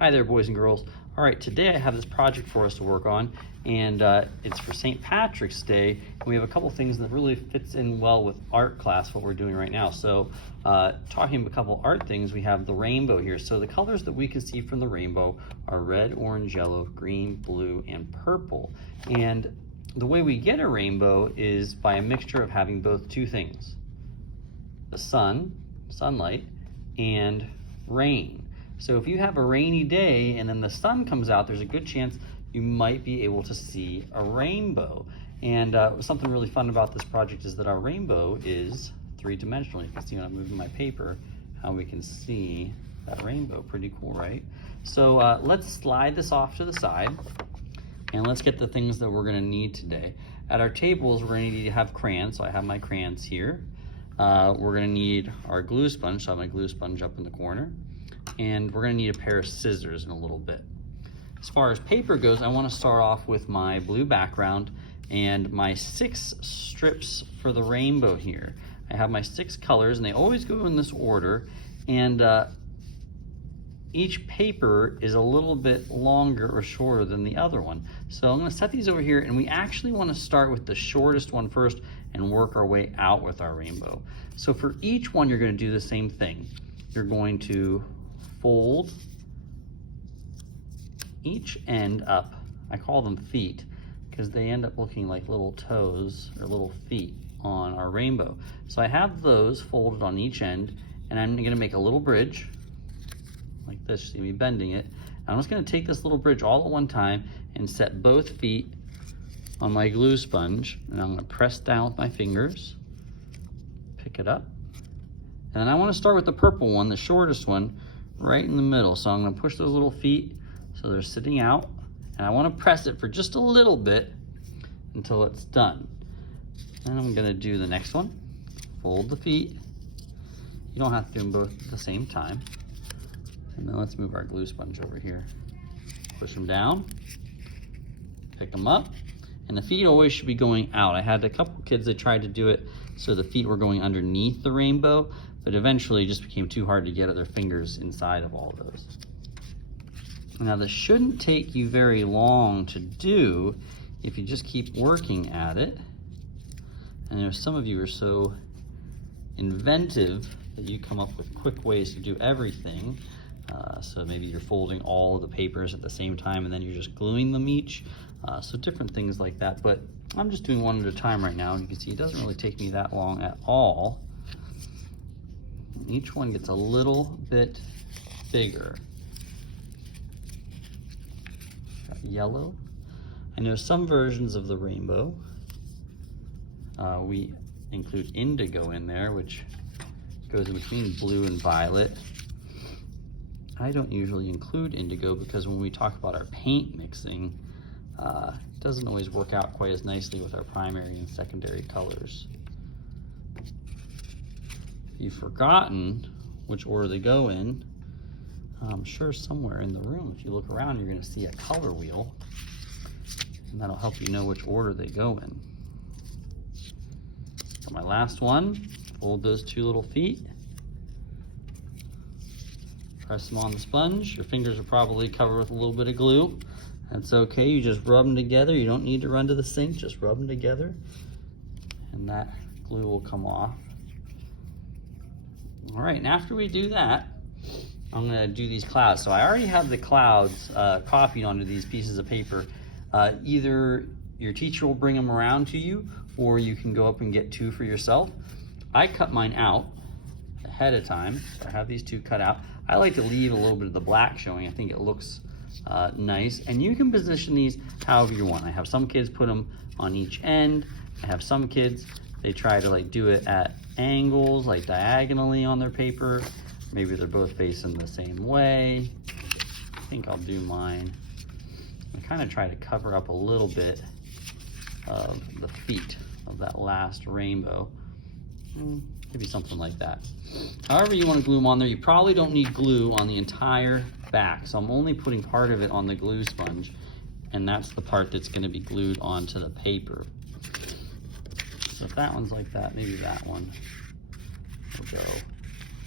Hi there, boys and girls. All right, today I have this project for us to work on, and it's for St. Patrick's Day. And we have a couple things that really fits in well with art class, what we're doing right now. So talking about a couple art things, we have the rainbow here. So the colors that we can see from the rainbow are red, orange, yellow, green, blue, and purple. And the way we get a rainbow is by a mixture of having both two things: the sunlight, and rain. So if you have a rainy day and then the sun comes out, there's a good chance you might be able to see a rainbow. And something really fun about this project is that our rainbow is three-dimensional. You can see when I'm moving my paper how we can see that rainbow. Pretty cool, right? So let's slide this off to the side and let's get the things that we're gonna need today. At our tables, we're gonna need to have crayons. So I have my crayons here. We're gonna need our glue sponge. So I have my glue sponge up in the corner. And we're gonna need a pair of scissors in a little bit. As far as paper goes, I wanna start off with my blue background and my 6 strips for the rainbow here. I have my 6 colors and they always go in this order, and each paper is a little bit longer or shorter than the other one. So I'm gonna set these over here, and we actually wanna start with the shortest one first and work our way out with our rainbow. So for each one, you're gonna do the same thing. You're going to fold each end up. I call them feet because they end up looking like little toes or little feet on our rainbow. So I have those folded on each end, and I'm gonna make a little bridge like this. See me bending it. I'm just gonna take this little bridge all at one time and set both feet on my glue sponge, and I'm gonna press down with my fingers, pick it up, and then I wanna start with the purple one, the shortest one, right in the middle. So I'm gonna push those little feet so they're sitting out, and I wanna press it for just a little bit until it's done. And I'm gonna do the next one, fold the feet. You don't have to do them both at the same time. And then let's move our glue sponge over here. Push them down, pick them up, and the feet always should be going out. I had a couple kids that tried to do it so the feet were going underneath the rainbow, but eventually it just became too hard to get their fingers inside of all of those. Now this shouldn't take you very long to do if you just keep working at it. And there's some of you are so inventive that you come up with quick ways to do everything. So maybe you're folding all of the papers at the same time and then you're just gluing them each. So different things like that, but I'm just doing one at a time right now. And you can see it doesn't really take me that long at all. Each one gets a little bit bigger. Got yellow. I know some versions of the rainbow, we include indigo in there, which goes in between blue and violet. I don't usually include indigo because when we talk about our paint mixing, it doesn't always work out quite as nicely with our primary and secondary colors. If you've forgotten which order they go in, I'm sure somewhere in the room, if you look around, you're gonna see a color wheel, and that'll help you know which order they go in. So my last one, fold those 2 little feet, press them on the sponge. Your fingers are probably covered with a little bit of glue. That's okay, you just rub them together. You don't need to run to the sink, just rub them together, and that glue will come off. All right, and after we do that, I'm gonna do these clouds. So I already have the clouds copied onto these pieces of paper. Either your teacher will bring them around to you, or you can go up and get 2 for yourself. I cut mine out ahead of time, so I have these 2 cut out. I like to leave a little bit of the black showing. I think it looks nice, and you can position these however you want. I have some kids put them on each end. I have some kids, they try to like do it at angles, like diagonally on their paper. Maybe they're both facing the same way. I think I'll do mine. I kind of try to cover up a little bit of the feet of that last rainbow. Maybe something like that. However you want to glue them on there, you probably don't need glue on the entire back. So I'm only putting part of it on the glue sponge, and that's the part that's going to be glued onto the paper. So if that one's like that, maybe that one will go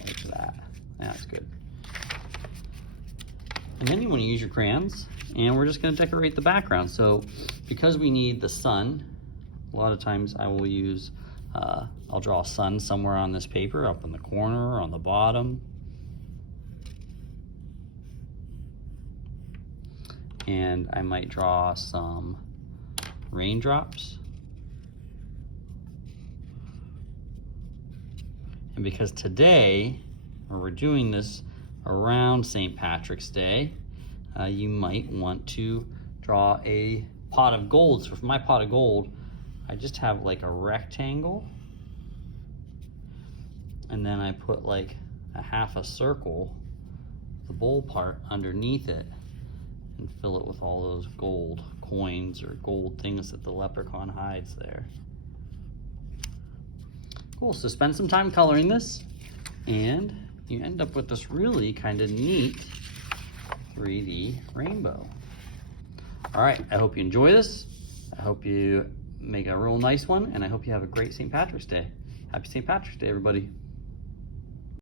like that. That's good. And then you want to use your crayons, and we're just going to decorate the background. So because we need the sun, a lot of times I will use, I'll draw a sun somewhere on this paper, up in the corner or on the bottom. And I might draw some raindrops. And because today, or we're doing this around St. Patrick's Day, you might want to draw a pot of gold. So for my pot of gold, I just have like a rectangle, and then I put like a half a circle, the bowl part underneath it, and fill it with all those gold coins or gold things that the leprechaun hides there. Cool, so spend some time coloring this, and you end up with this really kind of neat 3D rainbow. All right, I hope you enjoy this. I hope you make a real nice one, and I hope you have a great St. Patrick's Day. Happy St. Patrick's Day, everybody.